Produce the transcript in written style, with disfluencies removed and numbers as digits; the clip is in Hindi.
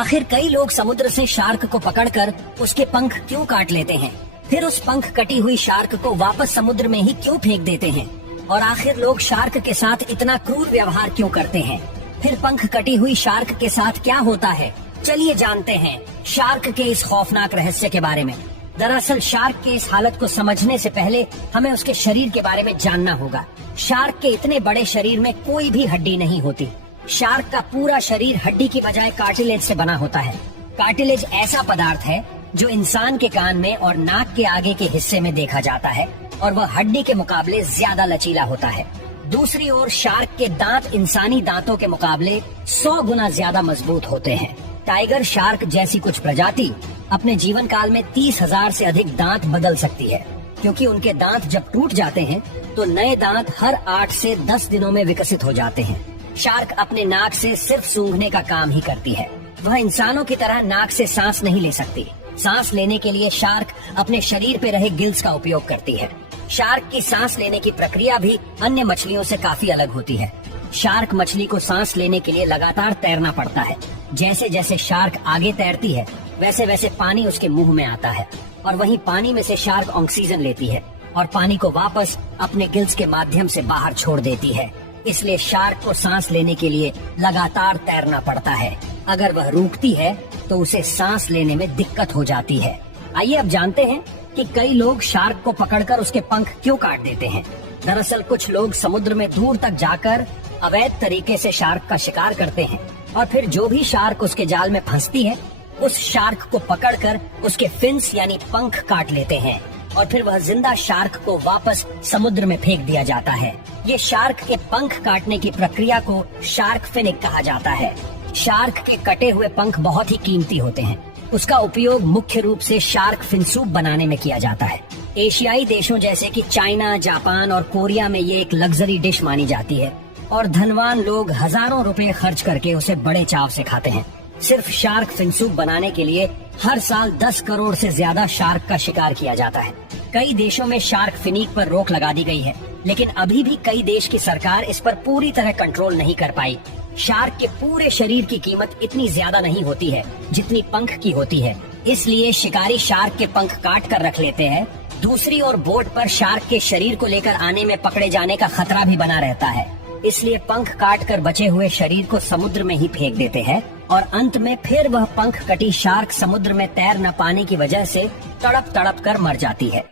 आखिर कई लोग समुद्र से शार्क को पकड़कर उसके पंख क्यों काट लेते हैं? फिर उस पंख कटी हुई शार्क को वापस समुद्र में ही क्यों फेंक देते हैं? और आखिर लोग शार्क के साथ इतना क्रूर व्यवहार क्यों करते हैं? फिर पंख कटी हुई शार्क के साथ क्या होता है? चलिए जानते हैं शार्क के इस खौफनाक रहस्य के बारे में। दरअसल शार्क के इस हालत को समझने से पहले हमें उसके शरीर के बारे में जानना होगा। शार्क के इतने बड़े शरीर में कोई भी हड्डी नहीं होती। शार्क का पूरा शरीर हड्डी की बजाय कार्टिलेज से बना होता है। कार्टिलेज ऐसा पदार्थ है जो इंसान के कान में और नाक के आगे के हिस्से में देखा जाता है और वह हड्डी के मुकाबले ज्यादा लचीला होता है। दूसरी ओर शार्क के दांत इंसानी दांतों के मुकाबले 100 गुना ज्यादा मजबूत होते हैं। टाइगर शार्क जैसी कुछ प्रजाति अपने जीवन काल में 30,000 से अधिक दांत बदल सकती है, क्योंकि उनके दांत जब टूट जाते हैं तो नए दांत हर 8 से 10 दिनों में विकसित हो जाते हैं। शार्क अपने नाक से सिर्फ सूंघने का काम ही करती है। वह इंसानों की तरह नाक से सांस नहीं ले सकती। सांस लेने के लिए शार्क अपने शरीर पे रहे गिल्स का उपयोग करती है। शार्क की सांस लेने की प्रक्रिया भी अन्य मछलियों से काफी अलग होती है। शार्क मछली को सांस लेने के लिए लगातार तैरना पड़ता है। जैसे जैसे शार्क आगे तैरती है वैसे वैसे पानी उसके मुंह में आता है और वहीं पानी में से शार्क ऑक्सीजन लेती है और पानी को वापस अपने गिल्स के माध्यम से बाहर छोड़ देती है। इसलिए शार्क को सांस लेने के लिए लगातार तैरना पड़ता है। अगर वह रुकती है तो उसे सांस लेने में दिक्कत हो जाती है। आइए अब जानते हैं कि कई लोग शार्क को पकड़कर उसके पंख क्यों काट देते हैं। दरअसल कुछ लोग समुद्र में दूर तक जाकर अवैध तरीके से शार्क का शिकार करते हैं और फिर जो भी शार्क उसके जाल में फंसती है उस शार्क को पकड़कर उसके फिन्स यानी पंख काट लेते हैं और फिर वह जिंदा शार्क को वापस समुद्र में फेंक दिया जाता है। ये शार्क के पंख काटने की प्रक्रिया को शार्क फिनिंग कहा जाता है। शार्क के कटे हुए पंख बहुत ही कीमती होते हैं। उसका उपयोग मुख्य रूप से शार्क फिन सूप बनाने में किया जाता है। एशियाई देशों जैसे कि चाइना, जापान और कोरिया में ये एक लग्जरी डिश मानी जाती है और धनवान लोग हजारों रुपए खर्च करके उसे बड़े चाव से खाते हैं। सिर्फ शार्क फिन सूप बनाने के लिए हर साल 10 करोड़ से ज्यादा शार्क का शिकार किया जाता है। कई देशों में शार्क फिनीक पर रोक लगा दी गई है, लेकिन अभी भी कई देश की सरकार इस पर पूरी तरह कंट्रोल नहीं कर पाई। शार्क के पूरे शरीर की कीमत इतनी ज्यादा नहीं होती है जितनी पंख की होती है, इसलिए शिकारी शार्क के पंख काट कर रख लेते हैं। दूसरी ओर बोट पर शार्क के शरीर को लेकर आने में पकड़े जाने का खतरा भी बना रहता है, इसलिए पंख काट कर बचे हुए शरीर को समुद्र में ही फेंक देते हैं और अंत में फिर वह पंख कटी शार्क समुद्र में तैर न पाने की वजह से तड़प तड़प कर मर जाती है।